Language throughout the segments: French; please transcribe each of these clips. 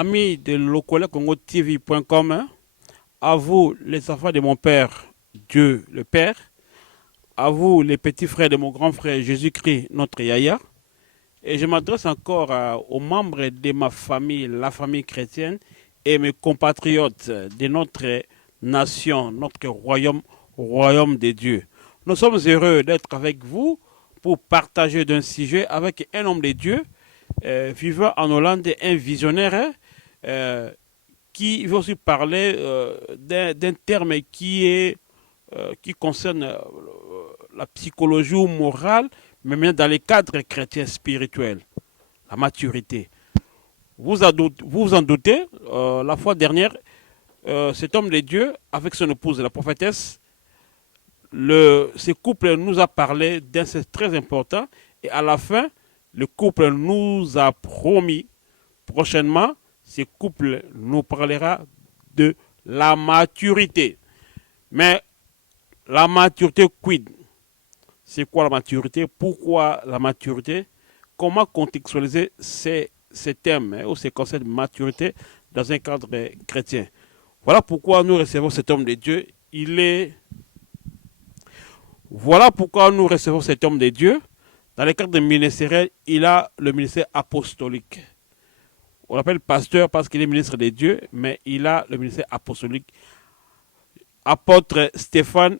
Amis de locolecongo-tv.com, à vous les enfants de mon Père, Dieu le Père, à vous les petits frères de mon grand frère Jésus-Christ, notre Yaya, et je m'adresse encore aux membres de ma famille, la famille chrétienne, et mes compatriotes de notre nation, notre royaume, royaume de Dieu. Nous sommes heureux d'être avec vous pour partager d'un sujet avec un homme de Dieu, vivant en Hollande, un visionnaire, qui veut aussi parler d'un terme qui concerne la psychologie ou morale, mais même dans les cadres chrétiens spirituels, la maturité. Vous en doutez, la fois dernière, cet homme de Dieu, avec son épouse, la prophétesse, ce couple nous a parlé d'un fait très important, et à la fin, le couple nous a promis prochainement, ce couple nous parlera de la maturité. Mais la maturité quid? C'est quoi la maturité? Pourquoi la maturité? Comment contextualiser ces thèmes ou ces concepts de maturité dans un cadre chrétien? Voilà pourquoi nous recevons cet homme de Dieu. Voilà pourquoi nous recevons cet homme de Dieu. Dans le cadre ministériel, il a le ministère apostolique. On l'appelle pasteur parce qu'il est ministre de Dieu, mais il a le ministère apostolique. Apôtre Stéphane,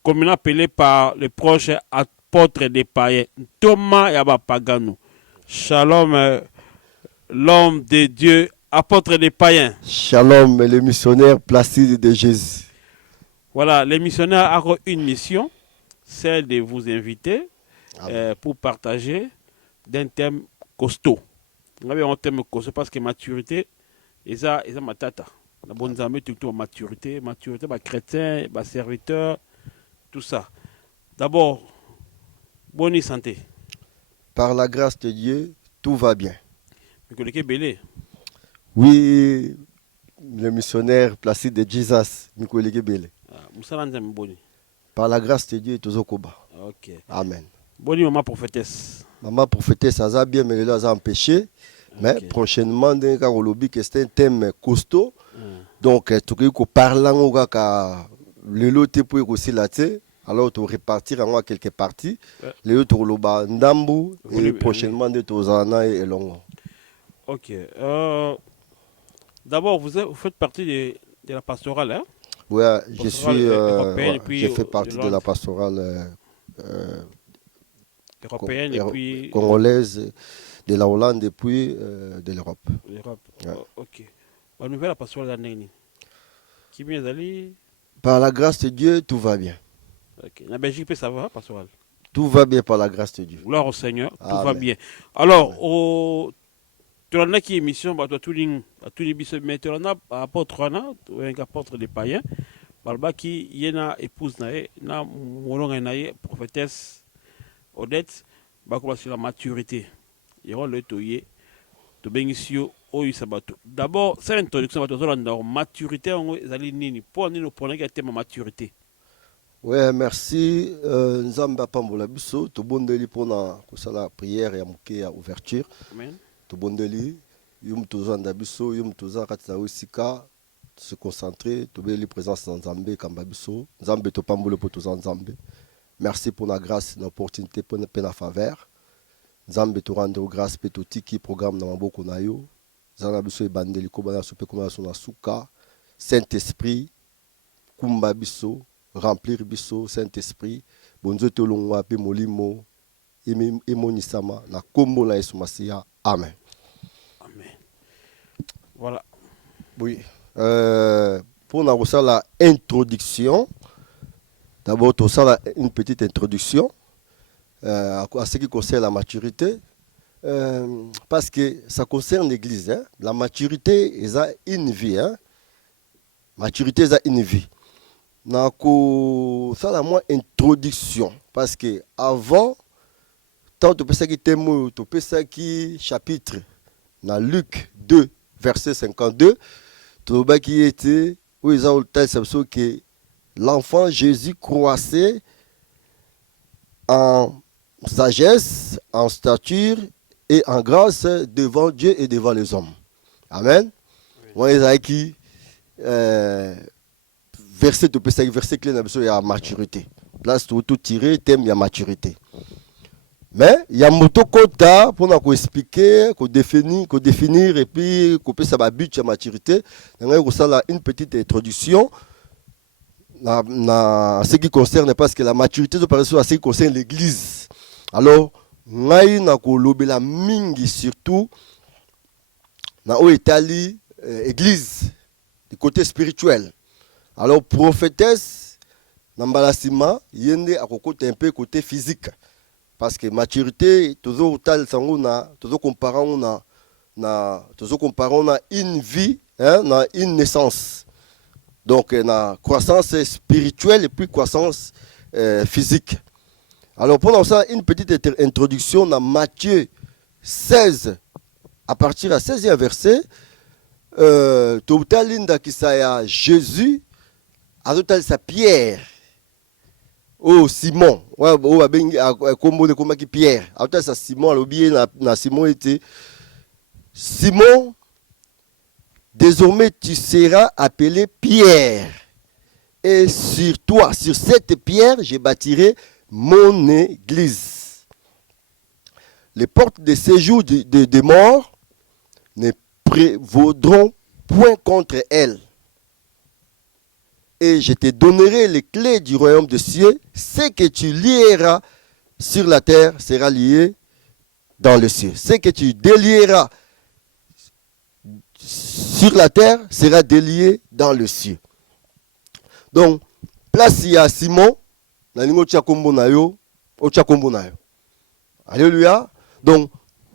communément appelé par les proches apôtres des païens, Thomas Yabapagano. Shalom, l'homme de Dieu, apôtre des païens. Shalom, le missionnaire Placide de Jésus. Voilà, les missionnaires ont une mission, celle de vous inviter pour partager d'un thème costaud. On a un thème costaud parce que maturité, ils ont ma tata. La bonne amie, tout maturité, chrétien, serviteur, tout ça. D'abord, bonne santé. Par la grâce de Dieu, tout va bien. Oui, le missionnaire Placide de Jesus, Nicolas Bele. Par la grâce de Dieu, tout va. Ok. Amen. Bonne maman prophétesse. Maman prophétesse, ça a bien, mais là, ça a empêché. Mais prochainement, c'est un thème costaud. Donc, tu peux parler le lot pour aussi là, alors tu répartir en quelque partie. Le lot tu le ndambu et prochainement de Tozana et Longo. Ok. D'abord, vous faites partie de la pastorale, hein? Oui, je fais partie de la pastorale européenne et puis congolaise, de la Hollande et puis de l'Europe. L'Europe. Ouais. Ok. La nouvelle pastorale d'année. Qui vient d'aller? Par la grâce de Dieu, tout va bien. Ok. La Belgique, ça va, pastorale? Tout va bien par la grâce de Dieu. Gloire au Seigneur, tout Amen. va bien. Alors, tu en as qui émission, tu as tout mais tu en as apôtre, un apôtre des païens, qui y a épouse, na prophétesse Odette, sur la maturité. Il y aura le toyer, tu bénissio, d'abord, c'est l'introduction de la maturité, pour nous prendre thème maturité. Oui, merci. Nous avons pambola biso, tout bon deli pour la prière et la ouverture. Amen. Tout bon deli, yum tozan dabiso, yum tozan katsa osika, se concentrer, tout beli présence dans Zambé, kambabiso, Zambé to pambola pour tozan Zambé. Merci pour la grâce, l'opportunité pour la faveur. Zambé to rendre grâce pour tout tiki programme dans maboko na yo. Zanabiso e bandeli ko bana soupe comme na suka, Saint-Esprit, kumbabiso. Remplir biso Saint-Esprit, bonzo tolongwa pe molimo emonisama na kombo na Yesu Masia. Amen. Amen. Voilà. Oui. Pour la introduction, d'abord tout ça une petite introduction à ce qui concerne la maturité, parce que ça concerne l'Église. Hein? La maturité est une vie. Hein? Maturité est une vie. Ça la moins introduction parce que avant tant tu peux ça qui témoin tu peux ça qui chapitre dans Luc 2 verset 52 tu vois qui était où ils ont le que l'enfant Jésus croissait en sagesse, en stature et en grâce devant Dieu et devant les hommes. Amen. Moi, Isaïki, verset clé, il y a maturité. Place tout tiré, thème, il y a maturité. Mais il y a moto kota pour nous expliquer, définir et puis couper ça but de maturité. Il y a une petite introduction en ce qui concerne parce que la maturité de par ce qui concerne l'église. Alors, ngai na ko lobela mingi surtout na o Italie église du côté spirituel. Alors prophétesse Nambalasima yende akokota un peu côté physique parce que maturité toujours tal sango toujours comparant na une vie na une naissance. Donc na croissance spirituelle et puis croissance physique. Alors pendant ça une petite introduction dans Matthieu 16 à partir à 16e verset totalinda kisaya Jésus azotal sa Pierre. Oh Simon, ouais, abengi kombo de komaki Pierre. Azotal sa Simon alobi na Simon était Simon, désormais tu seras appelé Pierre. Et sur toi, sur cette pierre, je bâtirai mon église. Les portes de séjour des morts ne prévaudront point contre elle. Et je te donnerai les clés du royaume des cieux. Ce que tu lieras sur la terre sera lié dans le ciel. Ce que tu délieras sur la terre sera délié dans le ciel. Donc, place il y a Simon, nalingo tchakombo na yo, o tchakombo na yo. Alléluia. Donc,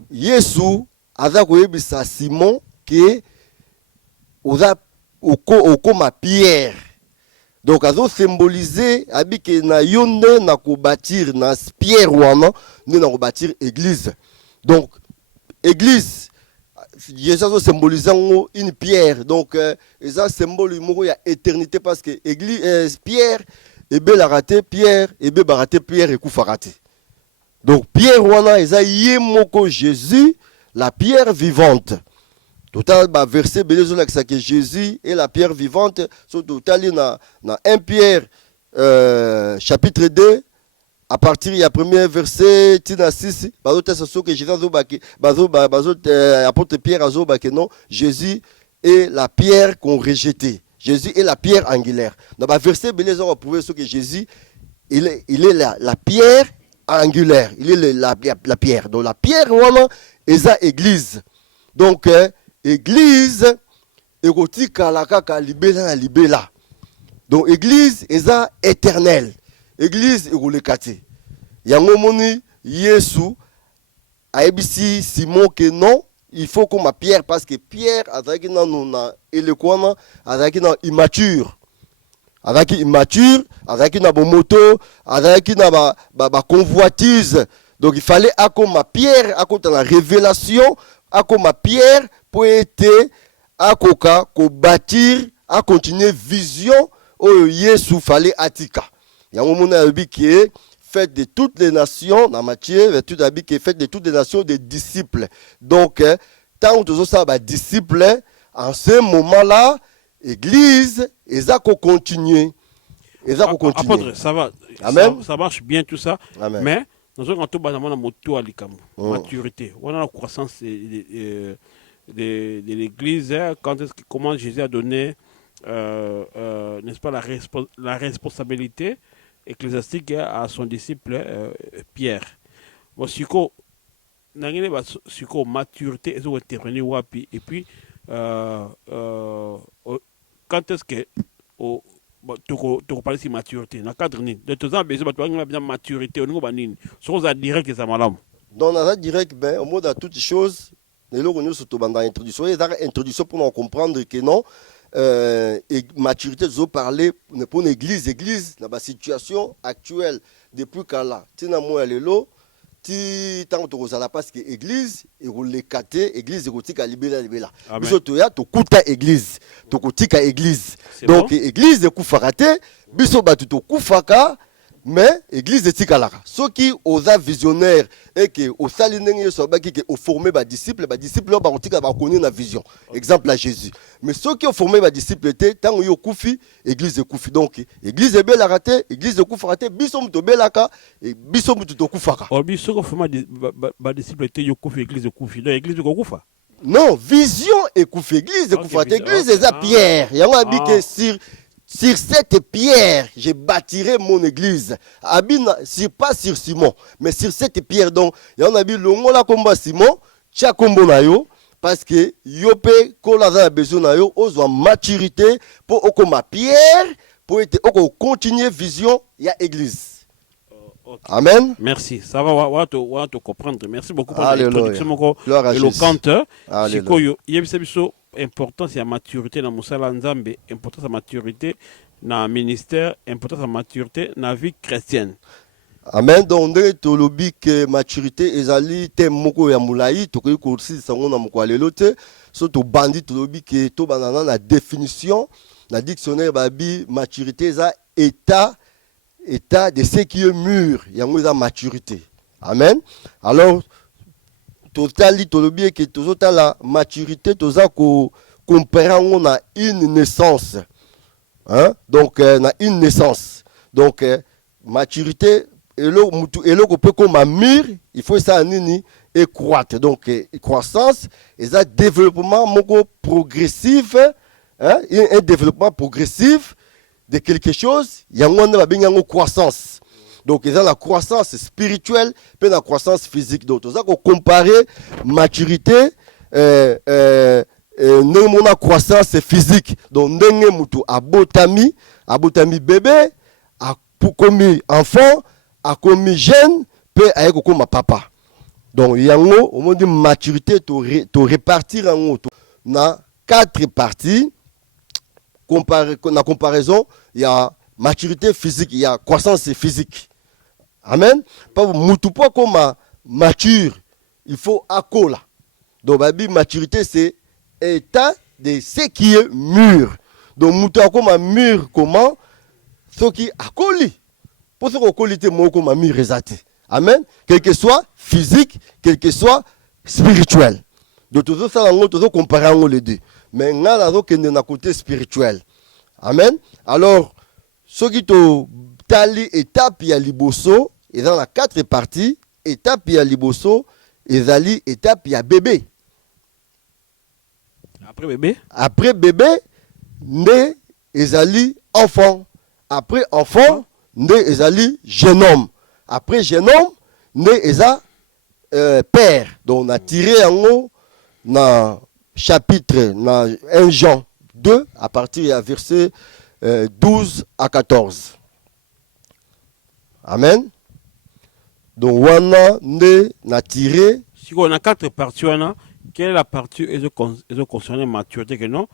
Yesu aza koyebisa Simon que oza okoma Pierre. Donc, azo symboliser abike na yonde na ko bâtir na Pierre wana, ne na ko bâtir église. Donc, église Jésus symbolise une pierre. Donc, ça symbole il y a éternité parce que église, Pierre est belle à rater, Pierre est belle à rater, Pierre est coup à rater. Donc, Pierre, wana, ça y est, Jésus, la pierre vivante. Total, verset, que Jésus est la pierre vivante. Sur total, dans 1 Pierre, chapitre 2. À partir du premier verset, tina 6, que Jésus apôtre Pierre a non, Jésus est la pierre qu'on rejetait. Jésus est la pierre angulaire. Dans le verset, on va prouver que Jésus, il est la pierre angulaire. Il est la pierre. Donc la pierre, vraiment, est la église. Donc, église, égotika la kaka libela. Donc, église, est la éternelle. Église egolekate. Yango moni Yesu aebisi Simon que non, il faut comme Pierre parce que Pierre azaki na elekwana azaki na immature. Azaki immature, azaki na bomoto, azaki na ba convoitise. Donc il fallait akoma Pierre akota la révélation, akoma Pierre pour être akoka ko bâtir, à continuer vision o Yesu fallait atika. Il y a un moment qui est fait de toutes les nations, dans Matthieu, qui est fait de toutes les nations des disciples. Donc, tant que ça va disciples, en ce moment-là, l'église, ils ont continué. Ils ont continué. Apôtre, ça va. Amen. Ça marche bien tout ça. Amen. Mais, nous avons tout maturité. On a la croissance de l'église. Quand est-ce que comment Jésus a donné, n'est-ce pas, la responsabilité ecclésiastique à son disciple Pierre. Bon, siko nangine ba siko maturité et intervenir wapi et puis quand est-ce que tu parles de maturité dans cadre ni de tous ans besoin de bien maturité au niveau banine sur ça direct ça malam. Dans la direct ben au mot de toutes choses les logo nous surtout dans l'introduction et dans l'introduction pour nous comprendre que non et maturité de parler pour une église dans la situation actuelle depuis qu'Allah tina moi lelo ti tant to kozala parce que église et rolekate église ekotika libela biso to ya to kuta église to kotika église donc bon. Église ekufaka te biso batu to kufaka mais église etikalaka soki oza visionnaire et que osali ndenge nyonso obaki ke oforme badisciple oyo bakotika bakoni na vision exemple à Jésus mais soki oforme badisciple te ntango yo okufi église ekufi donc église ebelaka te église ekufaka te biso mutu obelaka biso mutu tokufaka obi soki oforme badisciple te yo okufi église ekufi donc église ekokufa non vision ekufi église ekufaka te église eza pierre yango abi ke sur cette pierre, je bâtirai mon église. Abina, pas sur Simon, mais sur cette pierre. Donc, il y en a dit, l'ongola combat Simon, tcha combo na yo, parce que yope, kolaza a besoin na yo, ozo maturité, pour okoma pierre, pour être, continuer vision, il y a église. Okay. Amen. Merci. Ça va, on va te comprendre. Merci beaucoup pour l'introduction éloquente. Sikoyo, yebisabiso importance ya maturité na musala nzambe, importance ya maturité na ministère, importance ya maturité na vie chrétienne. Amen. Donc ndenge tolobi ke maturité ezali te moko ya mulai tokoki kosisa ngo na moko alelo te so to bandi tolobi ke to banana na définition na dictionnaire babi maturité eza état de ce qui est mûr yango eza maturité. Amen. Alors totali tolobi ke tozota la maturité toza ko comparer on a une naissance. Hein? Donc na une naissance. Donc maturité eloko peut comme mûr, il faut ça nini et croître. Donc croissance et ça développement moko progressif, hein? Un développement progressif de quelque chose, yango na babinga croissance. Donc, ils ont la croissance spirituelle et la croissance physique. Donc, ils ont comparé maturité et la croissance physique. Donc, ils ont abotami bébé, a commis enfant, a commis jeune, puis a commis papa. Donc, il y a une maturité, tu répartir en na 4 parties. La comparaison, il y a maturité physique, il y a croissance physique. Amen. Pas mutu pas comme mature, il faut accola. Donc babi maturité c'est état de ce qui est mûr. Donc mutu comme mûr comment ce qui accoli. Pour ce qu'on qualité mo comme mûr rezate. Amen. Quel que soit physique, quel que soit spirituel. Donc tout ça on tout comparer les deux. Mais ngala zo kende na côté spirituel. Amen. Alors ce qui to tali étape ya liboso et dans la 4 parties, étape ya liboso, ezali étape ya bébé. Après bébé, né ezali enfant. Après enfant, né ezali jeune homme. Après jeune homme, né eza père. Donc on a tiré en haut dans chapitre dans 1 Jean 2 à partir du verset 12 à 14. Amen. Donc, wana nde na tiré. Si on a 4 parties, quelle est la partie qui concerne la maturité que non?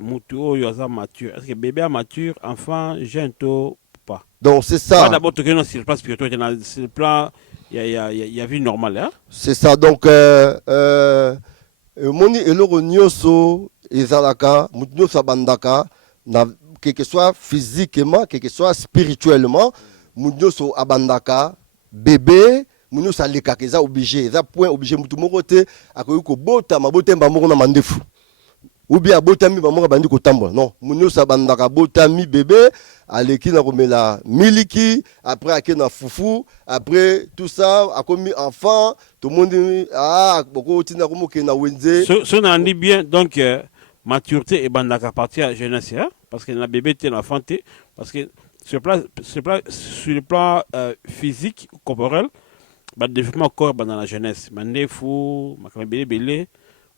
Mutu yoza mature. Est-ce que bébé a mature, enfant, jeune, pas? Donc, c'est ça. D'abord, sur le plan spirituel, sur le plan, il y a vie normale. Hein? C'est ça. Donc, moni eloko nyoso ezalaka, mutu nyoso abandaka, quel que soit physiquement, quel que soit spirituellement, mutu nyoso abandaka. Bébé, nous sommes obligés, ça point obligé mutu moko te akoki ko bota mabotemba moko na mandefu. Ou bien botami ba moko bandi ko tambola. Non, nous sabandaka botami bébé, aleki na komela miliki, après akena fufu, après tout ça akomi enfant, tout le monde boko tina komo ke na wenze. Ce on dit bien donc maturité et bandaka partir à jeunesse hein? Parce que na bébé te l'enfant te parce que sur le plan physique, corporel, le développement corps dans la jeunesse. Mandefou, belé,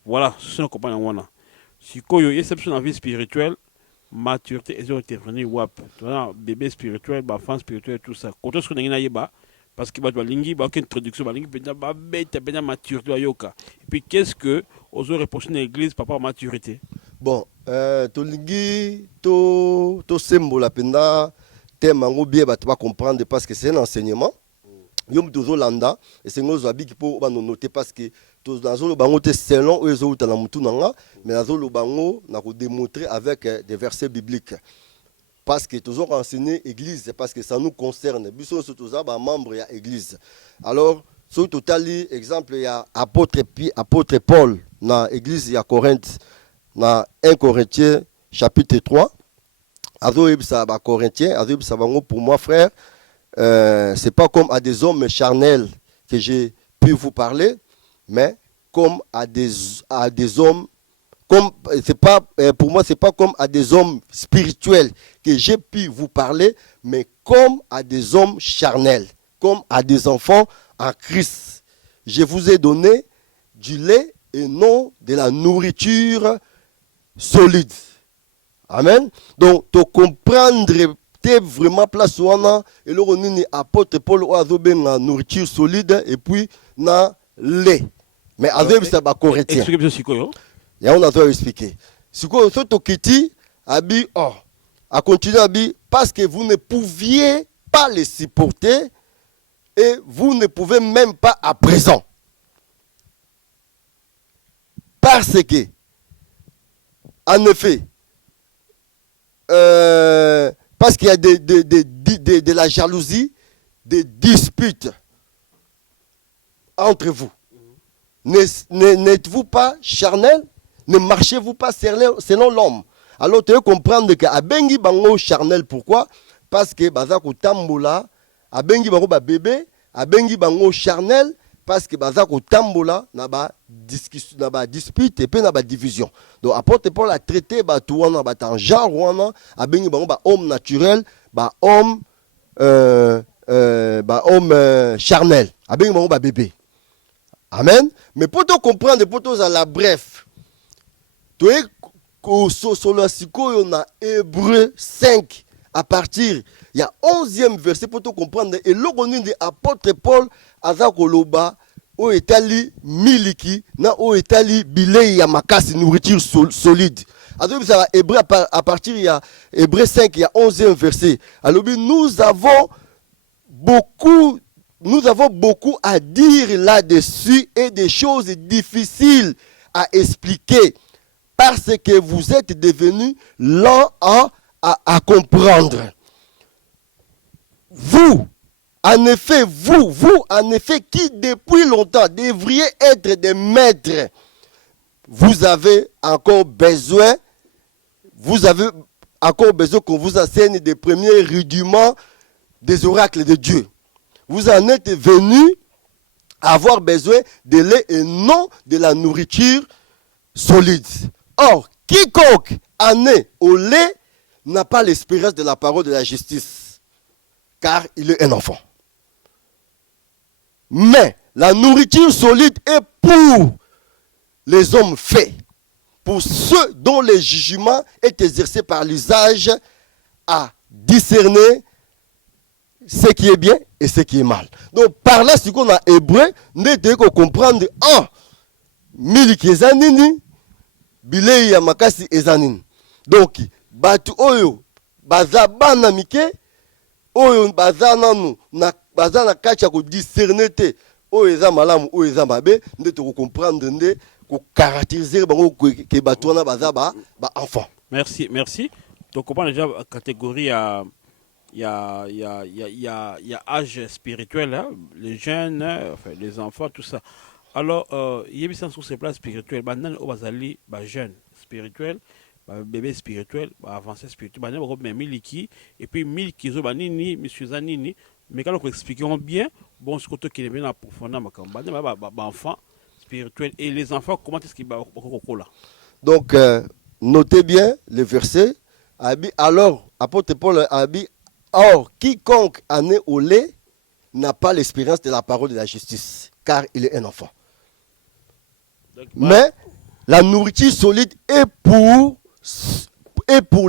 voilà, ce qu'on comprend. Si il y a une vie spirituelle, maturité, ils ont intervenu, bébé spirituel, enfant spirituel, tout ça. Quand on est parce que il y a une introduction, il y a une maturité. Et puis, qu'est-ce que aux autres reprochent l'église par rapport à maturité? Bon, tolingi, to symbole la penda. Mango bien va comprendre parce que c'est un enseignement. Yom tozo landa et c'est nous habits qui pour noter parce que tous dans le bango selon eux autres dans mutu nanga mais dans le bango n'a ko démontrer avec des versets bibliques. parce que toujours enseigner l'église, parce que ça nous concerne. Nous sommes tous membres de l'église. Alors, sur total exemple, il y a apôtre Paul dans l'église de Corinthe, dans 1 Corinthiens chapitre 3. Corinthiens, pour moi, frère, c'est pas comme à des hommes charnels que j'ai pu vous parler, mais comme à des hommes, comme c'est pas pour moi, c'est pas comme à des hommes spirituels que j'ai pu vous parler, mais comme à des hommes charnels, comme à des enfants en Christ. Je vous ai donné du lait et non de la nourriture solide. Amen. Donc, tu comprendre vraiment place wana et le roni apôtre Paul oazobe na nourriture solide et puis na lait. Mais avec ça ba corinthien. Expliquez ce sikoyo. Ya on a doit expliquer. Sikoyo so to kiti abi a continuer abi parce que vous ne pouviez pas les supporter et vous ne pouvez même pas à présent. Parce que en effet parce qu'il y a de la jalousie, des disputes entre vous. N'êtes-vous pas charnel? Ne marchez-vous pas selon l'homme? Alors, tu veux comprendre que Abengi Bango charnel, pourquoi? Parce que Bazako Tambola, Abengi Bango bébé, Abengi Bango charnel, parce que Bazako Tambola n'a pas dispute et puis n'a pas division. Donc apôtre Paul a traité Batouana en genre wana abengi bango ba homme naturel, homme charnel, abengi bango bébé. Amen. Mais pour te comprendre, pour te à la bref, tu es solo siko na Hébreu 5 à partir il y a 11e verset pour te comprendre et l'origine de apôtre Paul azakoloba o etali miliki na o etali bilei ya makasi nourriture solide. Alors ça Hébreu à partir il y a Hébreu 5 il y a 11e verset. Alors nous avons beaucoup à dire là-dessus et des choses difficiles à expliquer parce que vous êtes devenus lents à comprendre. Vous, en effet, qui depuis longtemps devriez être des maîtres, vous avez encore besoin qu'on vous enseigne des premiers rudiments des oracles de Dieu. Vous en êtes venus à avoir besoin de lait et non de la nourriture solide. Or, quiconque en est au lait n'a pas l'espérance de la parole de la justice, car il est un enfant. Mais la nourriture solide est pour les hommes faits, pour ceux dont le jugement est exercé par l'usage à discerner ce qui est bien et ce qui est mal. Donc par là, ce qu'on a hébreu, nous devons comprendre miliki ezanini, bilei ya makasi ezanini. Donc, batu oyo, baza bana mike, oyo baza nanu, baza na kacha ko discerner te, oyo eza malamu, oyo eza mabe, nous devons comprendre, ko caractériser bango ke batu wana baza ba enfant. Merci. Donc, on comprend déjà la catégorie il y a âge spirituel, hein, les jeunes, enfin, les enfants, tout ça. Alors, il y a sur ces plans spirituels, il jeune spirituel, bébé spirituel, avancé spirituel, et puis miliki, monsieur Zanini, mais quand nous expliquons bien, bon, ce que qui est bien approfondi, enfants spirituels et les enfants, comment est-ce qu'ils vont là? Donc, notez bien le verset. Alors, apôtre Paul a dit, or, quiconque en est au lait n'a pas l'expérience de la parole de la justice, car il est un enfant. Donc, mais la nourriture solide est pour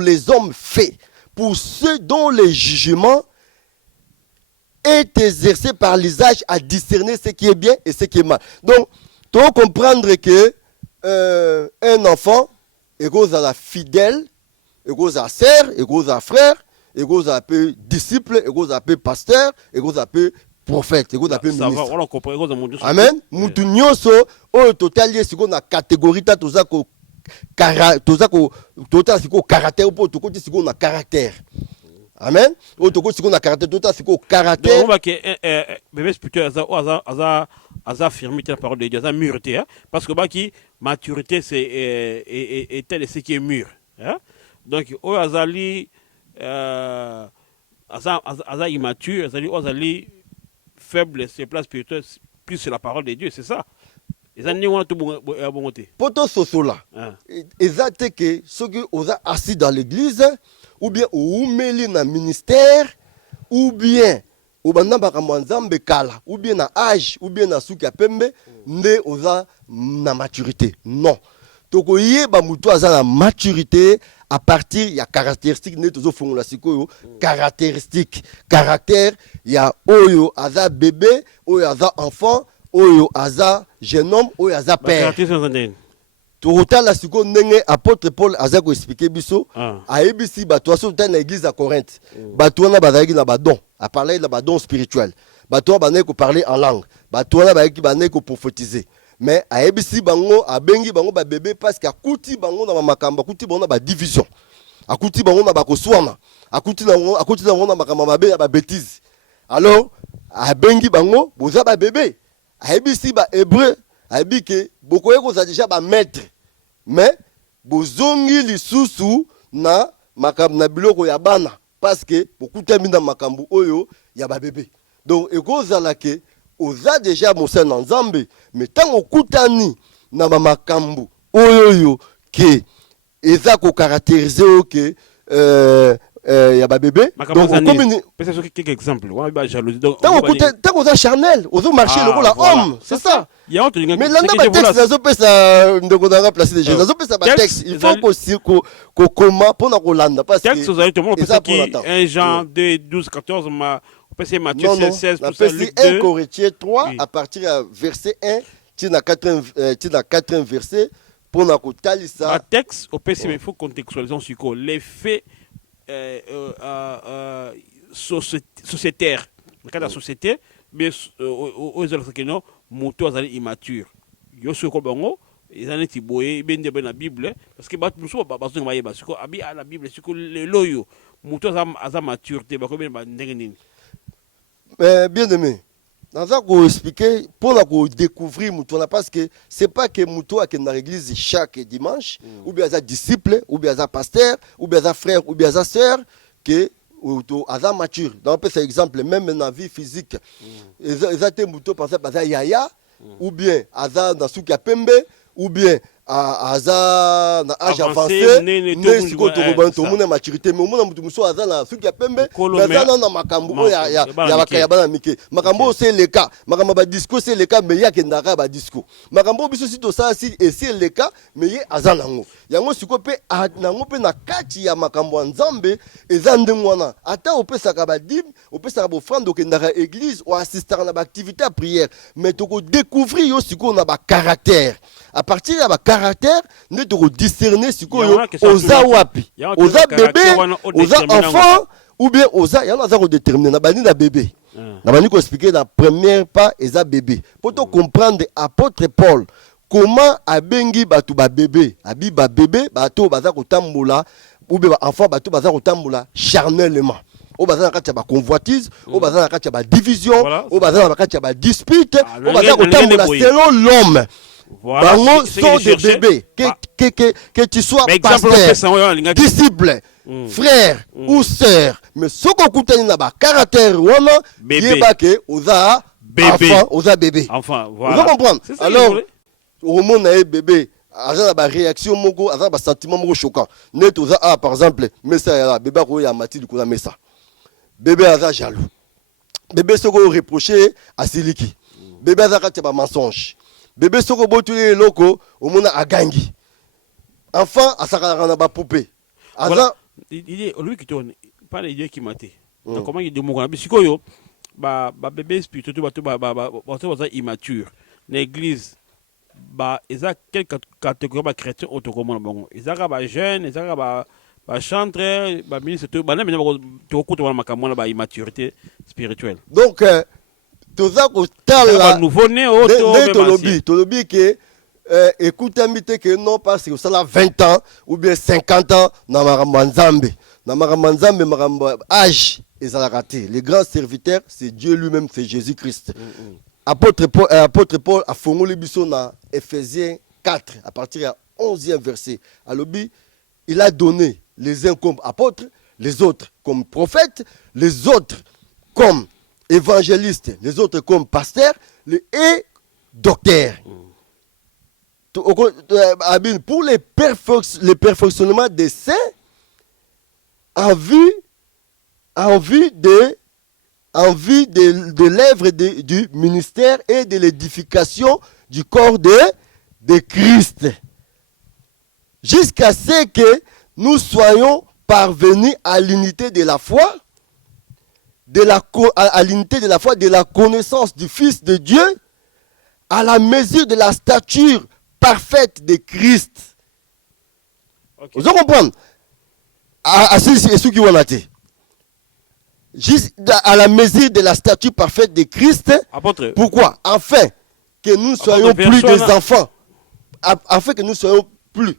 les hommes faits, pour ceux dont le jugement est exercé par l'usage à discerner ce qui est bien et ce qui est mal. Donc, tu dois comprendre que un enfant égale à la fidèle, égale à sœur, égale à frère, égale à peu disciple, égale à peu pasteur, égale à peu prophète, égale à peu ministre. Amen. Mutu nyonso oyo totali siko na catégorie ta tozako caractère pour to koti siko na caractère. Amen. Otoko siko na caractère tota siko caractère. Donc on va que bébé spirituel a affirmé la parole de Dieu, a mûreté, parce que baki maturité c'est est tel ce qui est mûr, hein? Donc o azali aza immature, azali faible sur le plan spirituel, plus sur la parole de Dieu, c'est ça. Les années ont tout bon côté. Poto sosola. Exact que ceux qui ont assis dans l'église ou bien au meli na ministère ou bien au banamba kamwanzambe kala ou bien na âge ou bien na suka pembe nde oza na maturité. Non. Toko yeba mutu aza na maturité à partir ya caractéristique ne tozo fongola sikoyo caractéristique caractère ya oyo aza bébé oyo aza enfant oyo aza jeune homme oyo aza père. Totala siko ndenge apôtre Paul aza ko expliquer biso ayebisi bato aso ta na église à Corinthe bato wana bazalaki na badon a parler na badon spirituel bato ba ko parler en langue bato wana ba ko prophétiser mais ayebisi bango abengi bango ba bébé parce que akuti bango na makambo akuti bango na ba division akuti bango na ba koswana akuti na bango na makambo mabe ya ba bêtise alors abengi bango boza ba bébé ayebisi ba hébreu ayebi ke bokoye koza déjà ba maître mais bozongi lisusu na makambo na biloko ya bana parce que bokutami na makambo oyo ya ba bébé donc ekozala ke oza déjà mosala na nzambe mais ntango okutani na makambo oyo ke eza ko caractériser o ke ya ba bébé donc comme quelques exemples on va jalousie donc tant oza charnel ozo marcher le la homme c'est ça mais là ba texte nazo pesa ndeko nanga place de Jésus nazo pesa ba texte il faut ko comment pour na kolanda parce que texte vous tout le monde parce que 1 Jean 2 12 14 ma pesa Matthieu 16 pour ça Luc 2 1 Corinthiens 3 à partir verset 1 tu na 4 verset pour na kotalisa un texte au pesa il faut contextualiser sur quoi les faits sociétaire dans le cadre de la société mais aux autres qui non moto azali immature yo soko bango ezali ti boye bende na Bible parce que ba muso ba bazo ngaba yeba siko abi la Bible siko le loyo moto aza mature te ba ko ben ba ndenge nini bien aimé naza ko expliquer pour la ko découvrir muto parce que c'est pas que muto a que dans l'église chaque dimanche ou bien aza disciple ou bien aza pasteur ou bien aza frère ou bien aza sœur que aza mature donc c'est exemple même dans la vie physique eza te muto par exemple aza yaya ou bien aza na suki ya pembe ou bien aza na âge avancé ne siko to mona maturité mais mona mutu muso aza na suki ya pembe aza na makambo ya bana mike makambo c'est le cas makambo ba discours c'est le cas mais ya kendaka ba discours makambo biso si to ça si et c'est le cas mais ye aza nango yango siko pe nango pe na kati ya makambo nzambe eza ndengwana ata opesaka ba dim opesaka bo frande okendaka église ou assister na ba activité à prière mais to ko découvrir yo siko na ba caractère à partir de ba caractère ne te discerner sikoyo oza wapi oza bébé oza enfant ou bien oza yana za ko déterminer na bani na bébé na bani ko expliquer la première pas eza bébé pour te comprendre apôtre Paul comment abengi batu ba bébé abi ba bébé bato baza ko tambola ou bien enfant bato baza ko tambola charnellement o baza na kati ya ba convoitise o baza na kati ya ba division o baza na kati ya ba dispute o baza ko tambola selon l'homme. Voilà, bango sont des bébés que tu sois pasteur, disciple, frère ou sœur mais ce qu'on coûte na ba caractère wana yeba ke oza enfant oza bébé enfin voilà vous comprenez alors au monde na bébé aza ba réaction moko aza ba sentiment moko choquant net oza par exemple mesa ya bébé ko ya mati likuna mesa bébé aza jaloux bébé soko reprocher asiliki bébé aza kati ba mensonge bébé soko botuli loko omona agangi enfant asaka na ba poupée aza il lui qui tourne pas les idées qui maté donc comment il demande bisikoyo ba bébé spirituel ba immature l'église ba eza quelques catégories ba chrétien autocommande bon ezaka ba jeune ezaka ba chanteur ba ministre to ba na mena to ko to makamona ba immaturité spirituelle donc toza kotala nouveau-né tolobi ke écoute amité que non parce que ça a 20 ans ou bien 50 ans na makambo nzambe na makambo nzambe makambo âge ezalaka te. Le grand serviteur c'est Dieu lui-même, c'est Jésus-Christ. Apôtre Paul a fongoli biso na Ephésiens 4 à partir du 11e verset. Alobi, il a donné les uns comme apôtres, les autres comme prophètes, les autres comme évangélistes, les autres comme pasteurs et docteurs. Pour le perfectionnement des saints en vue de l'œuvre du ministère et de l'édification du corps de Christ, jusqu'à ce que nous soyons parvenus à l'unité de la foi, à l'unité de la foi, de la connaissance du Fils de Dieu, à la mesure de la stature parfaite de Christ. Okay. Vous comprenez? À ceux qui vont noter. Juste à la mesure de la stature parfaite de Christ. Apôtre. Pourquoi? Afin que nous soyons plus des enfants. Afin que nous soyons plus,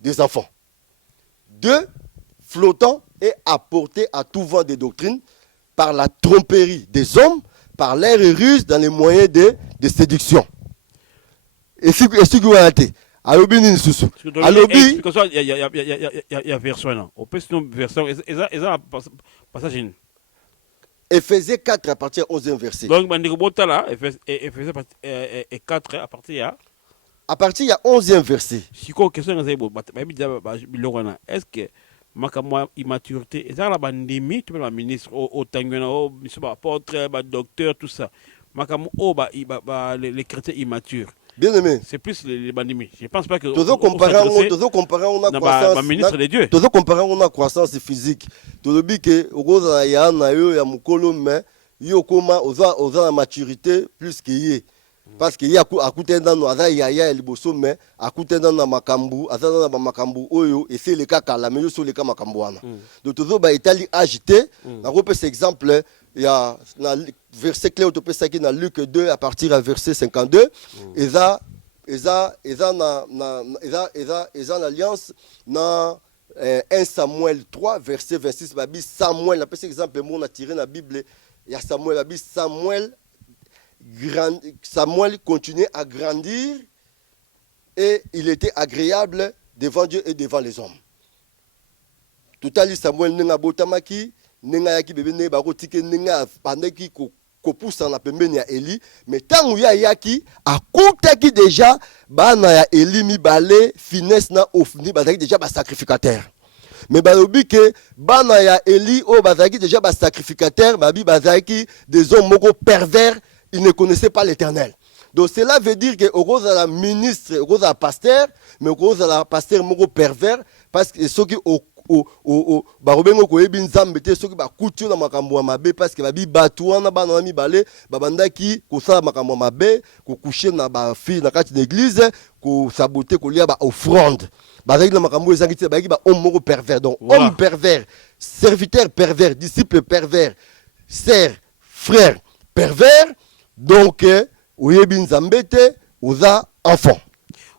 des enfants. Deux, flottants et apportés à tout vent de doctrine par la tromperie des hommes, par l'air ruse dans les moyens de séduction. Et ce qui va noter. Alobi ni susu. Alobi. Il y a version là. On peut sinon version. Eza passage. Ephésiens 4 à partir du 11e verset. Donc bandiko botala Ephésiens 4 à partir du 11e verset. Si quoi question ngaza bo bilokana. Est-ce que makamwa immaturité eza la bandimi tu le ministre au tangena au monsieur apôtre docteur tout ça. Makamwa les chrétiens immatures. Bien aimé. C'est plus les bandimi. Je pense pas que. Toujours comparant on a croissance. Ministre de Dieu. Toujours comparant on a croissance physique. Tout le but que oza ya na yo ya mukolo mais yo koma oza la maturité plus que yé. Parce que y a akutenda no aza ya liboso mais akutenda na makambu aza na makambu oyo et c'est le cas kala mais yo so le cas makambu wana. Donc toujours ba itali agité. Na repère cet exemple. Il y a un verset clé autour de dans Luc 2 à partir du verset 52. Ils ont l'alliance dans 1 Samuel 3 verset 26. Samuel, après cet exemple, on a tiré dans la Bible. Il y a Samuel continuait à grandir et il était agréable devant Dieu et devant les hommes. Tout à l'heure, Samuel n'a pas botamaki. Nenga yaki bébé ne ba rotike nenga pandaki ko poussa na pembeni ya Eli mais tangu ya yaki akutaki déjà bana ya Eli mi balé finesse na ofni bazaki déjà ba sacrificateur mais balobi ke bana ya Eli o bazaki déjà ba sacrificateur babi bazaki des hommes moko pervers, ils ne connaissaient pas l'Éternel. Donc cela veut dire que Ogoza la ministre, Ogoza la pasteur, mais Ogoza la pasteur moko pervers parce que ceux qui barobengo koyebi nzambe te soki bakuti na makambo ya mabe parce que babi batu wana bana na mibale babandaki kosala makambo mabe kokushe na bafille na kati na église kosabote kolia ba offrande bazaki na makambo ezangi te bayaki ba homme moko pervers. Donc voilà. Homme pervers, serviteur pervers, disciple pervers, sœur, frère pervers. Donc oyebi nzambe te oza enfant.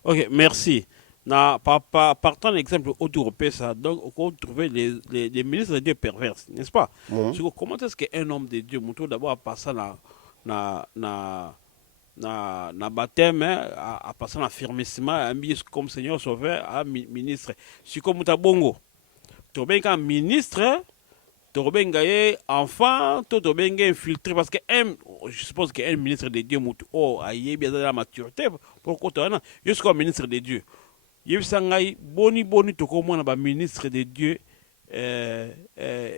OK, merci. Partant de l'exemple autour ça, donc on trouve les ministres de Dieu pervers, n'est-ce pas? Comment est-ce qu'un homme de Dieu, d'abord à passer na baptême, à passer l'affirmissement, à comme Seigneur Sauveur, à ministre. Si comme bongo, tu es un ministre, tu es un enfant, tu es infiltré, parce que je suppose qu'un ministre de Dieu, il bien de la maturité, pourquoi tu es un ministre de Dieu? Yebsangai boni toko mwana ba ministre de Dieu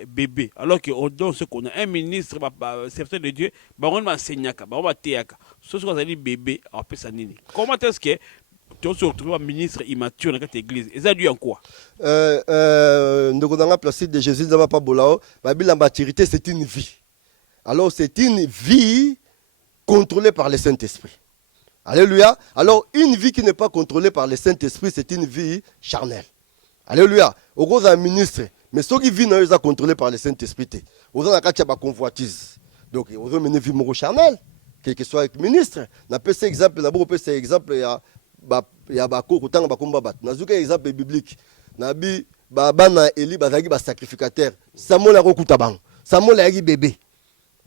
bébé alors que on ce qu'on a un ministre serviteur de Dieu ba on ma senyaka ba ba teaka ce qu'on a dit bébé en pesa nini. Comment est-ce que tu se retrouves un ministre immature dans cette église et ça dû en quoi ndoko nanga place de Jésus dans pas bolao ba la maturité c'est une vie. Alors c'est une vie contrôlée par le Saint-Esprit. Alléluia. Alors, une vie qui n'est pas contrôlée par le Saint-Esprit, c'est une vie charnelle. Alléluia. Au gros, un ministre, mais ceux qui vivent, ils sont contrôlés par le Saint-Esprit. Aux gens qui ont convoitise. Donc, ils ont une vie charnelle, quel que soit le ministre. On a cet exemple, il y a Bako, il y a un exemple biblique. On a dit, bana Eli bazaki ba sacrificateur. Samuel a kokuta bang. Samuel a bébé.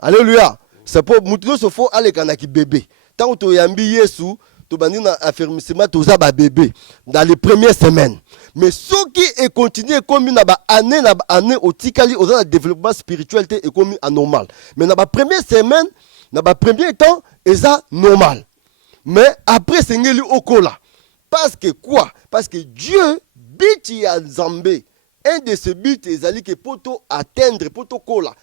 Alléluia. C'est pour mutuno se faut aller kanaki bébé. Tant que tu yambi Yesu, tu bandi na affermissement tu za ba bébé dans les premières semaines. Mais ceux qui est continué comme na ba année au tikali au dans développement spirituel et comme anormal. Mais na ba première semaine, na ba premier temps, eza normal. Mais après c'est ngeli okola. Parce que quoi? Parce que Dieu biti ya Nzambe. Un de ces buts ezali que poto atteindre poto kola.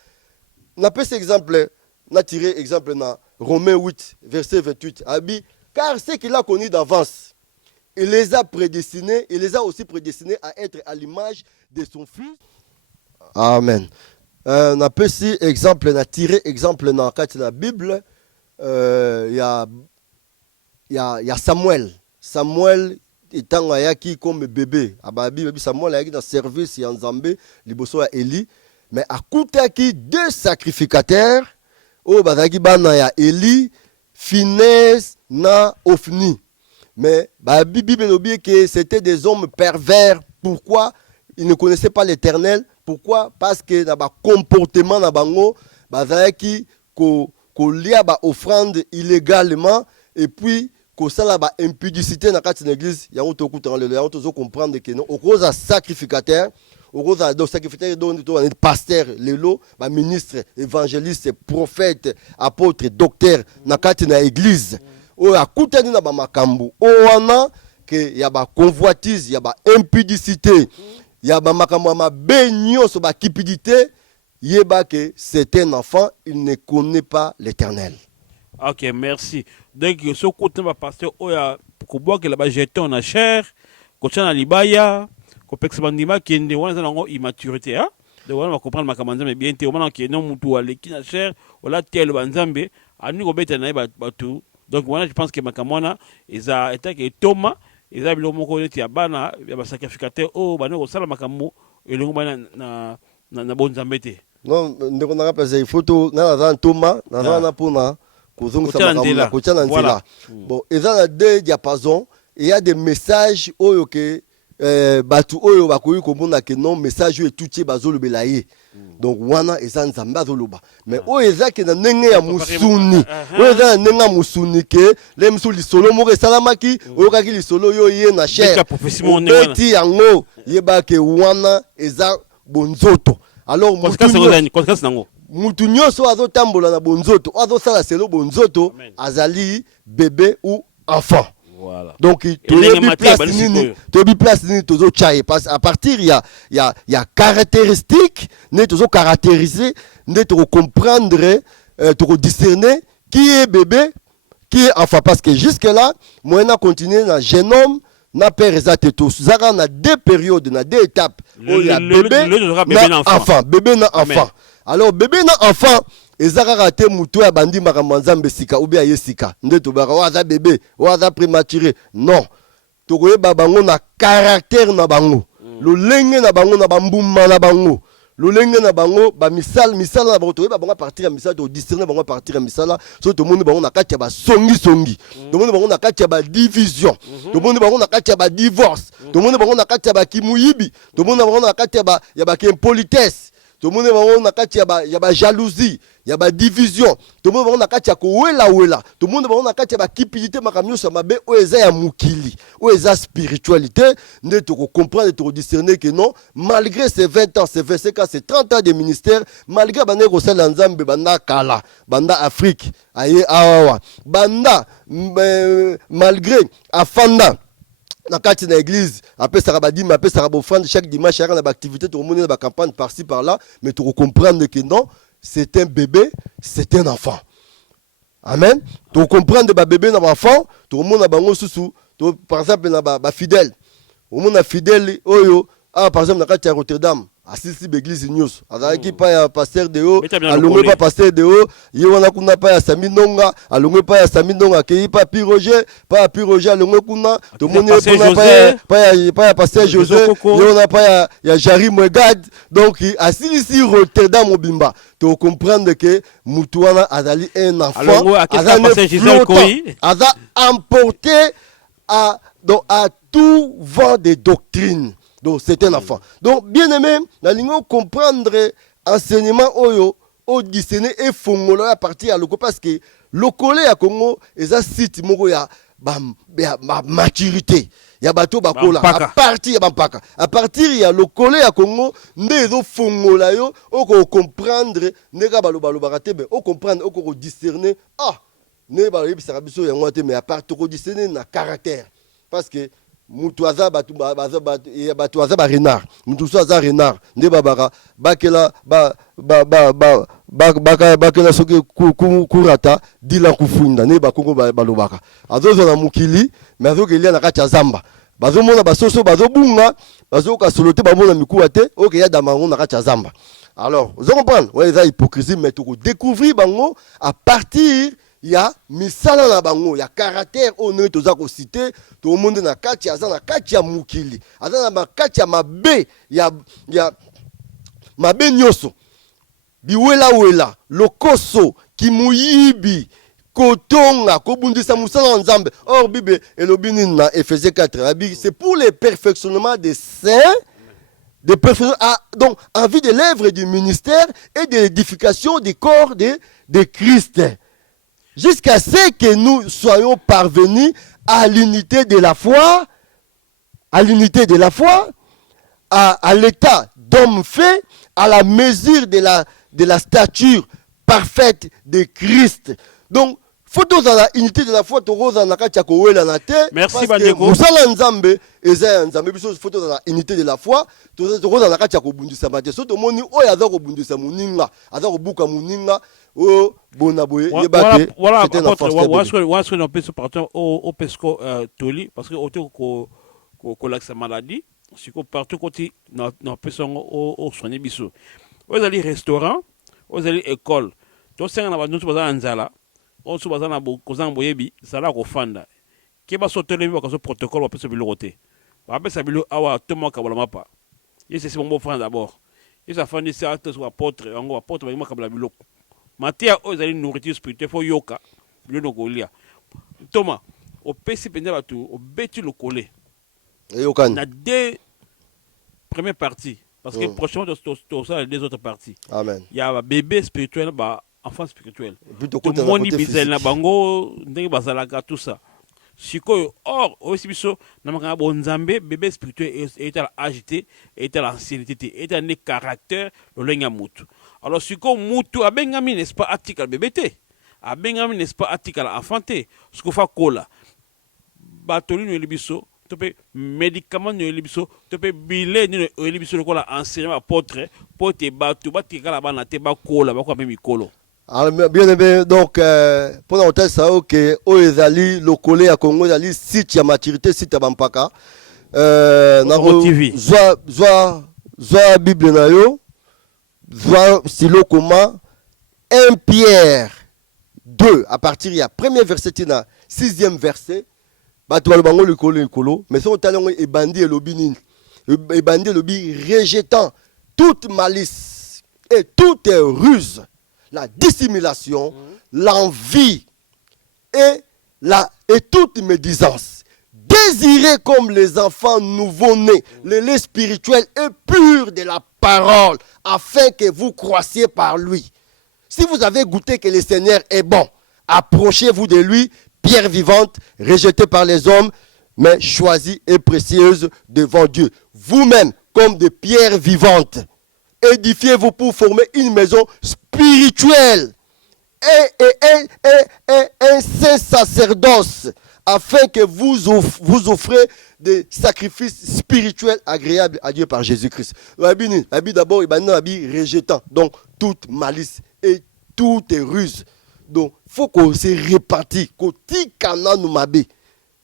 Na pese exemple, na tiré exemple dans Romains 8 verset 28. Abi, car ce qu'il a connu d'avance, il les a prédestinés, il les a aussi prédestinés à être à l'image de son fils. Amen. Na pese exemple, na tiré exemple dans la Bible, il y a Samuel. Samuel étant ayaki comme bébé. Samuel ayaki dans service ya Nzambe liboso ya Eli. Mais à koutaki deux sacrificateurs, oh bazaki bana ya Eli, Finesse na Ofni. Mais Bible nous que c'était des hommes pervers. Pourquoi? Ils ne connaissaient pas l'Éternel. Pourquoi? Parce que dans ba comportement na bango bazaki ko lia ba offrande illégalement et puis ko sala ba impudicité na kati na église. Yango to kuta le yango to comprendre que non au cause à sacrificateur. Au cause de sacrificateur donc pasteur lelo ba ministre évangéliste prophète apôtre docteur na kati na église o akutani na ba makambo o wana que ya ba convoitise ya ba impudicité ya ba makambo ma benyo so ba cupidité yeba que c'est un enfant, il ne connaît pas l'Éternel. Ok, merci. Donc ce côté va pasteur oya ko bois que la ba jeton na cher ko tana libaya ko pexbandima qui est wana zango immaturité hein. De wana va comprendre makambo mais bien te o mana que non mutu aleki na cher wala tel banzambe ani ko beta na batu. Donc voilà, je pense que makamona eza eta que Thomas eza bilo moko neti ya bana ya ba sacrificateur o bana ko sala makambo elongo bana na bonzambe te. Non, ndeko na rappelle il faut to na Thomas na na pona kozongisa makambo ko tana nzela. Bon, eza na deux diapasons, il y a des messages oyo ke batu oyo bakoyi komona ke non message oyo tutie bazolo belaye. Donc wana eza nzambe azoloba mais oyo eza ke na ndenge ya musuni oyo eza na ndenge ya musuni ke le musu lisolo moko esalamaki oyokaki lisolo yo ye na cher obeti yango yeba ke wana eza bonzoto. Alors mutu nyonso azotambola na bonzoto azosala selo bonzoto azali bébé ou enfant. Voilà. Donc tu as place ni tozo chaye parce à partir il y a caractéristiques ne tozo caractériser ne to comprendre to discerner qui est bébé qui est enfant parce que jusque là moi na continuer na jeune homme na père ezate tous zara na deux périodes na deux étapes il y a bébé na enfant bébé na enfant. Alors bébé na enfant ezaka raté muto ya bandi makambo nzambe sika ou bien yesika ndeto baka waza bébé waza prématuré non tokoyeba bango na caractère na bango lolenge na bango na bambuma na bango lolenge na bango ba misala na bango toyeba bango partir ya misala to discerner bango partir ya misala so to moni bango na kati ya ba songi to moni bango na kati ya ba division to moni bango na kati ya ba divorce to moni bango na kati ya ba kimuyibi to moni bango na kati ya ba impolitesse. Tout le monde va na kati ya ba jalousie, ya ba division. Tout le monde va na kati ya ko wela. Tout le monde va na kati ya ba cupidité makamyo sa mabe o eza ya mukili, o eza spiritualité, ne to comprendre to discerner que non, malgré ces 20 ans, ces 25 ans, ces 30 ans de ministère, malgré bana ko sala nzambe banda kala, banda Afrique, aye awa. Banda malgré afanda na kati na église après ça rabadi mais après ça rabofrande chaque dimanche chaque na activité tout le monde na campagne par-ci par-là mais tu comprendre que non c'est un bébé c'est un enfant. Amen. Tu comprendre ba bébé na ba enfant tout le monde na bango susu par exemple na ba fidèle au monde na fidèle oyo par exemple na kati ya Rotterdam asisi l'église news azaki pa ya pasteur de haut alongwe pa pasteur de haut yewana kuna pa ya Sami Ndonga alongwe pa ya Sami Ndonga ke pa pi Roger alongwe kuna to moni pa ya pasteur José yewana pa ya Jari Mwegad donc asisi Rotterdam obimba to comprendre que mutu wana azali un enfant aza emporté à tout vent de doctrine. Donc c'est un enfant. Donc bien aimé, na lingo comprendre enseignement oyo au discerner et fongola à partir à loko parce que lokole ya Congo eza site moko ya maturité ya bato bakola à partir ya bampaka à partir ya lokole ya Congo nde ezo fongola yo oko comprendre ndeka baloba te mais o comprendre oko discerner ne ba yebisaka biso yango te mais à part to discerner na caractère parce que mutu aza batu aza ba renard mutu so aza renard nde babaka bakela bakela soki kurata dila kufunda ne bakongo balobaka azozo na mukili mais azokelia na kati ya zamba bazomona basoso bazobunga bazoka solote bamona mikuwa te okeya damango na kati ya zamba. Alors vous comprenez ouais ça hypocrisie mais to découvrir bango à partir ya misala na bango ya caractère ono toza ko citer to monde na kati aza na kati ya mukili aza na kati ya mabe ya mabe nyoso biwela lokoso kimuyibi kotonga kobundisa musala nzambe. Or Bible elobi nini na Ephésiens 4 c'est pour le perfectionnement des saints de donc en vue de l'œuvre du ministère et de l'édification du corps de Christ, jusqu'à ce que nous soyons parvenus à l'unité de la foi, à l'état d'homme fait, à la mesure de la stature parfaite de Christ. Donc, faut dans la unité de la foi, merci Bandeko. Nzambe, faut dans la unité de la foi, voilà au pesco toli parce que au lac maladie si ko partout côté na personne au soigner biso aux ali restaurant aux ali école to senga na bantu baza nzala on se baza na kozanga boyebi sala ko fanda ke ba sotele bi ba protocole ba pesa biloko te ba pesa bilo awa to moka bola mapa yese c'est bon frère d'abord et ça fandi c'est apôtre ngo apôtre ba moka bola biloko matia aux ali nourriture spirituelle fo yoka bilo kolia Thomas au pesi pende ba tu au beti le coller na deux premières parties parce que prochainement ça les deux autres parties. Amen. Il y a bébé spirituel ba enfant spirituel tout moni bizel na bango ndenge bazalaka tout ça sikoyo or aussi biso na makanga bonzambe bébé spirituel est à agité est à l'ancienneté est à ne caractère le lenga mutu. Alors sikoyo mutu abengami n'est-ce pas article bébé te abengami n'est-ce pas article enfanté ce qu'on fait kola batoli no libiso topé médicament no libiso topé bilé no libiso ko la enseignement apôtre pour te batu batikala bana te bakola bako même mikolo. Alors, bien aimé, donc, pendant longtemps, ça, ok, Oezali, le collé à Congo, Zali, site à maturité, site à Bampaka. Zoa Bible na yo, Zoa Silo Koma, 1 Pierre 2, à partir, il y a premier verset, il y a 6e verset, Batoual Bango, le colo, mais son talent est bandit et l'obinin, et bandit l'obi, rejetant toute malice et toute ruse, la dissimulation, l'envie et toute médisance. Désirez comme les enfants nouveau-nés le lait spirituel et pur de la parole, afin que vous croissiez par lui. Si vous avez goûté que le Seigneur est bon, approchez-vous de lui, pierre vivante, rejetée par les hommes, mais choisie et précieuse devant Dieu. Vous-même, comme des pierres vivantes, édifiez-vous pour former une maison spirituelle et un saint sacerdoce, afin que vous offrez des sacrifices spirituels agréables à Dieu par Jésus-Christ. Rabbi d'abord, il rejetant donc toute malice et toute ruse. Donc, il faut qu'on se répartit, qu'on tikana nous mabe,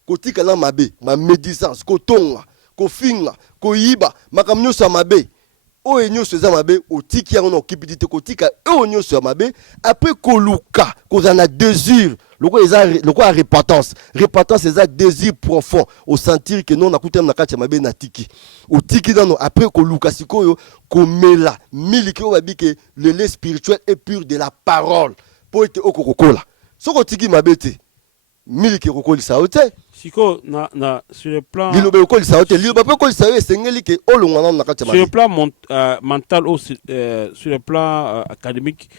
qu'on tikana mabe, ma médisance, qu'on tonga, qu'on finga, qu'on yiba, ma kamnyo sa mabe. O enyo seza mabe otiki yango na okipidite kotika e onyo seza mabe après koluka kozana désir loko a repentance c'est un désir profond au sentir que non nakuta na kati mabe na tiki otiki dano après koluka sikoyo komela miliki o babi que le lait spirituel est pur de la parole pour être okokokola soko tiki mabe te miliki kokolisa yo te. Siko sur le plan Liloba kokolisa yo te. Liloba pe kokolisa yo esengeli ke olongwana na kati ya sur le plan mental ou sur le plan académique,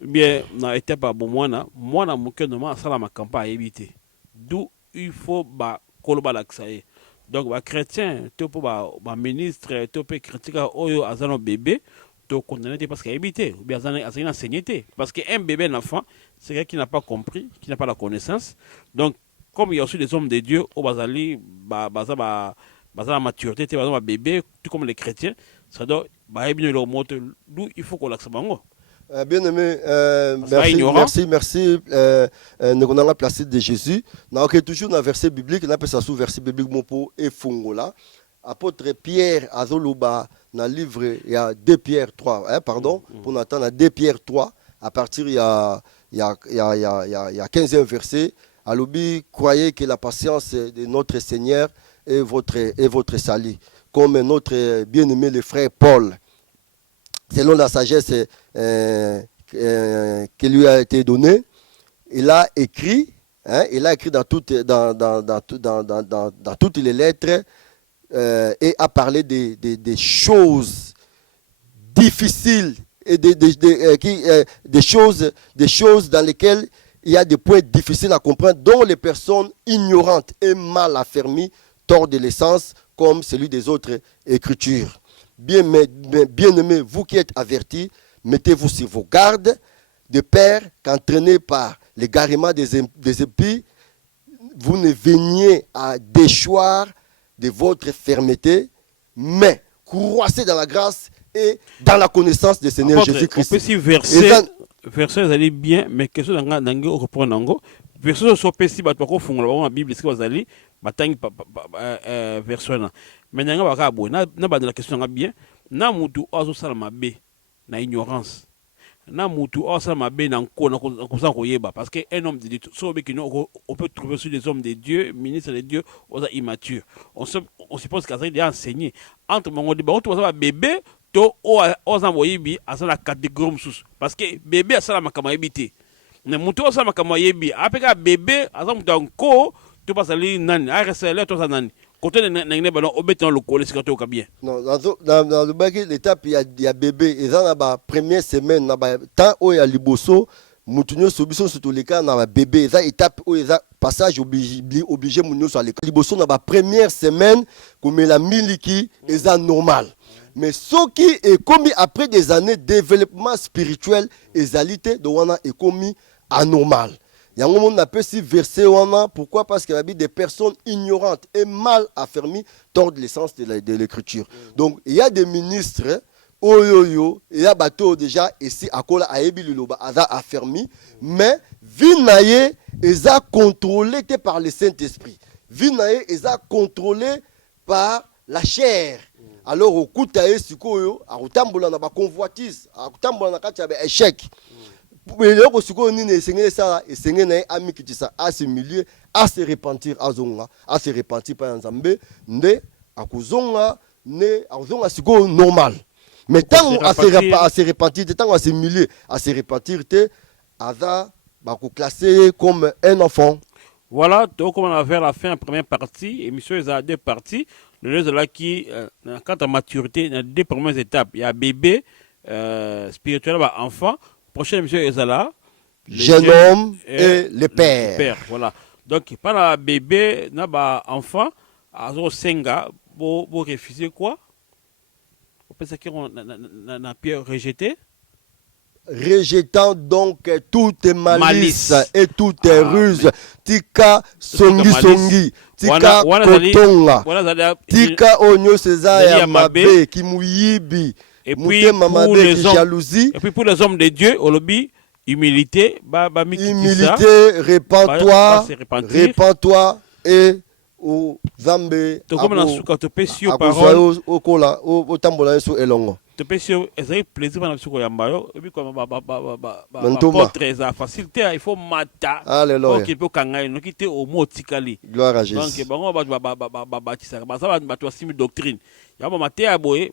bien na étape à bomwana mwana moke normal sala makampa éviter. D'où il faut ba koloba laksaye. Donc ba chrétien to po ba ministre to pe critique oyo azano bébé to condamné parce qu'il a évité ou bien azana enseigné parce qu'un bébé un enfant c'est quelqu'un qui n'a pas compris, qui n'a pas la connaissance. Donc comme il y a aussi des hommes de Dieu au bazali baza la maturité te baza bébé tout comme les chrétiens ça doit ba ebino le moto d'où il faut qu'on l'accepte bango. Bien aimé, merci. Nous avons placé de Jésus. Nous avons toujours un verset biblique, nous avons sous verset biblique Mopo et Fungola. Apôtre Pierre Azoluba, dans le livre, il y a 2 Pierre 3, pardon, pour Nathan, il y a 2 Pierre 3, à partir il y a 15e verset. Alobi, croyez que la patience de notre Seigneur est votre salut. Comme notre bien-aimé le frère Paul, selon la sagesse qui lui a été donnée, il a écrit dans toutes les lettres et a parlé des choses difficiles et des choses dans lesquelles il y a des points difficiles à comprendre, dont les personnes ignorantes et mal affermies tordent de l'essence comme celui des autres écritures. Bien aimés, vous qui êtes avertis, mettez-vous sur vos gardes, de peur qu'entraînés par l'égarement des épis, vous ne veniez à déchoir de votre fermeté, mais croissez dans la grâce et dans la connaissance du Seigneur Jésus-Christ. On peut si verset allez bien, mais quelque chose dans reprendre nango. Verset sur pesi ba ko fungola ba Bible ce que vous allez batangi verset na. Mais nanga ba ka bo na ba de la question bien. Na mutu ozo sala mabe na ignorance. Na mutu ozo sala mabe na ko na ko sa ko yeba parce que un homme de Dieu so be on peut trouver sur des hommes de Dieu, ministres de Dieu, aux immatures. On suppose qu'à ça il a enseigné entre mon débat on va bébé to oza moyibi asala catégorie mususu parce que bébé asala makama yebité ne mutu asala makama yebi apeka bébé asa mutu anko to pasali nani aresele to sa nani côté na ballon obeton le coller sikato ka bien non dans le bac l'étape il y a bébé et dans la première semaine na ba temps o ya liboso mutu nyonso biso surtout les cas na ba bébé ça étape o ça passage obligé munyo so l'école liboso na ba première semaine comme la miliki et ça normal. Mais ce qui est commis après des années de développement spirituel et zalité de wana est commis anormal. Il y a un moment appelé si verset wana pourquoi parce qu'il y a des personnes ignorantes et mal affermies tordent l'essence de l'écriture. Donc il y a des ministres oyoyo il y a bateau déjà ici à kola aebi liloba aza affermi mais vinaye eza contrôlé par le Saint-Esprit. Vinaye eza contrôlé par la chair. Alors au coup taé sikoyo akutambola na ba convoitise akutambola na kati ya ba échec eloko sikoyo nini esengeli sala esengeli na ye amikitisa asimilie se repentir pa nzambe nde akuzonga sikoyo normal mais tant se repentir tant asimilie se repentir te aza bako classé comme un enfant. Voilà, donc on a vers la fin de la première partie, émission est à 2 parties. Le reste de là qui, quant à maturité, il y a 2 premières étapes. Il y a bébé, spirituel, enfant. Prochaine émission est là. Jeune homme et le père. Voilà. Donc, pendant bébé, il y a enfant, à 5 pour refuser quoi? On peut dire qu'on a pu rejeter. Rejetant donc toute malice et toute ruse, tika songi, tika kotonga, tika onyo sezaya mabe, kimuyibi, et puis pour les jalousie. Et puis pour les hommes de Dieu, au lobby, humilité, humilité, répands-toi et au Zambé. Tu peux essayer plaisir pendant ce qu'on et puis comme facilité il faut mata alléluia peut kangai no quitter au mot tikali gloire à Jésus donc bango ça va doctrine ya maté aboyer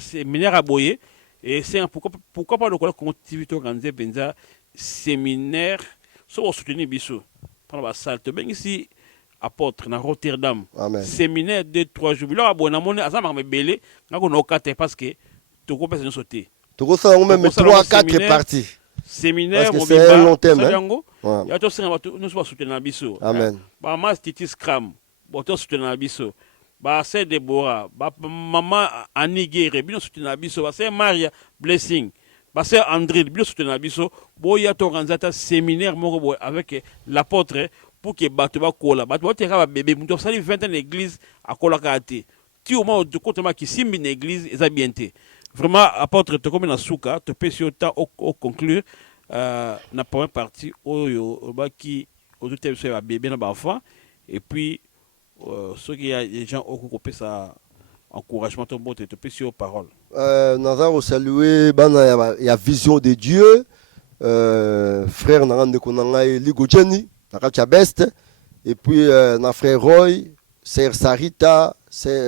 séminaire aboyer et c'est pourquoi pas le collègue continuité organiser benza séminaire sur soutenir biso pendant la salle. Tu bien ici, apôtre, dans Rotterdam. Amen. Séminaire 2-3 jours. Là, abonnement, à ça, m'a belé, quand on a 4 parce que tu comprends nous sauter. Tu as même 3-4 parties. Séminaire, parce que c'est un long terme. Il y a tout ça, nous sommes soutenus dans Bisso. Amen. Bah, moi, c'est Scram. Bon, tu soutenus dans Bisso. Bah, c'est Deborah. Bah, maman Annie Guerre, bien soutenu dans Bisso. Bah, c'est Maria Blessing. Bah, c'est André, bien soutenu dans Bisso. Bon, il y a tout organisé séminaire avec l'apôtre pour que Batuba Kola. Batuba Tera bébé, nous avons 20 ans d'église à Kola Kate. Tu au moins, tu comptes qui simbi une église, et ça bien été. Vraiment, apôtre, tu comme dans Souka, tu peux sur temps au conclure. La première partie qui aujourd'hui c'est bébé dans enfant et puis ceux qui a des gens au coupé ça encouragement ton botte te sur parole. Nazar saluer bana ya vision de Dieu frère nangande konanga ligo Jenny nakacha best et puis na frère Roy, sœur Sarita,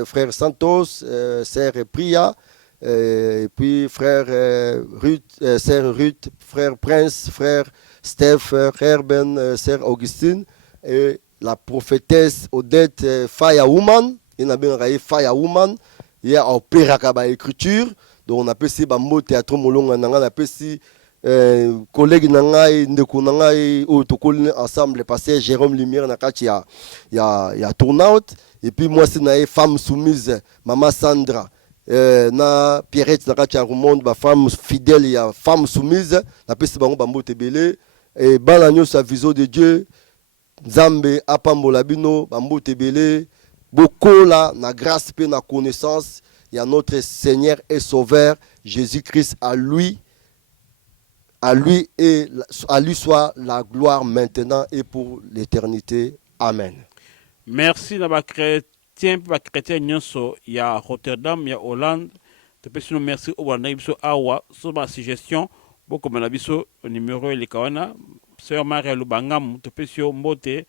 frère Santos, sœur Priya. Et puis frère Ruth, sœur Ruth, frère Prince, frère Steph, frère Ben, sœur Augustine et la prophétesse Odette Fire Woman. Il y a bien Fire Woman. Il y a opéra kaba écriture. Donc on appelle ça bambo théâtre molonga nanga, on appelle ça collègue nangai ndeko nangai autocolline ensemble pasteur Jérôme Lumière nakati ya turnout. Et puis moi c'est na femme soumise maman Sandra. Na Pierrette nakati ya monde ba femme fidèle ya femme soumise na pesi bango bambo tebele et balanyo sa vision de Dieu Nzambe apambola bino bambo tebele bokola na grâce pe na connaissance ya notre Seigneur et Sauveur Jésus-Christ. À lui soit la gloire maintenant et pour l'éternité. Amen. Merci na chrétien nyonso ya Rotterdam ya Hollande te pesi no merci au wana biso awa so ma suggestion boko na biso numéro le kawana sœur Maria Lubangam te pesi mbote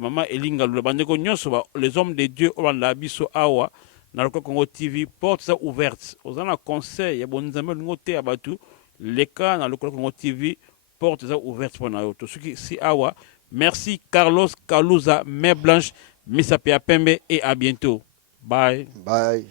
maman Elinga Lubandeko nyonso les hommes de Dieu au wana biso awa na le Congo TV porte ça ouverte aux ana conseil ya bonzambe ngote abatu les cas dans le Congo TV porte ça ouverte pour na to si awa. Merci Carlos Kaluza Mère Blanche Missa Pia Pembe et à bientôt. Bye. Bye.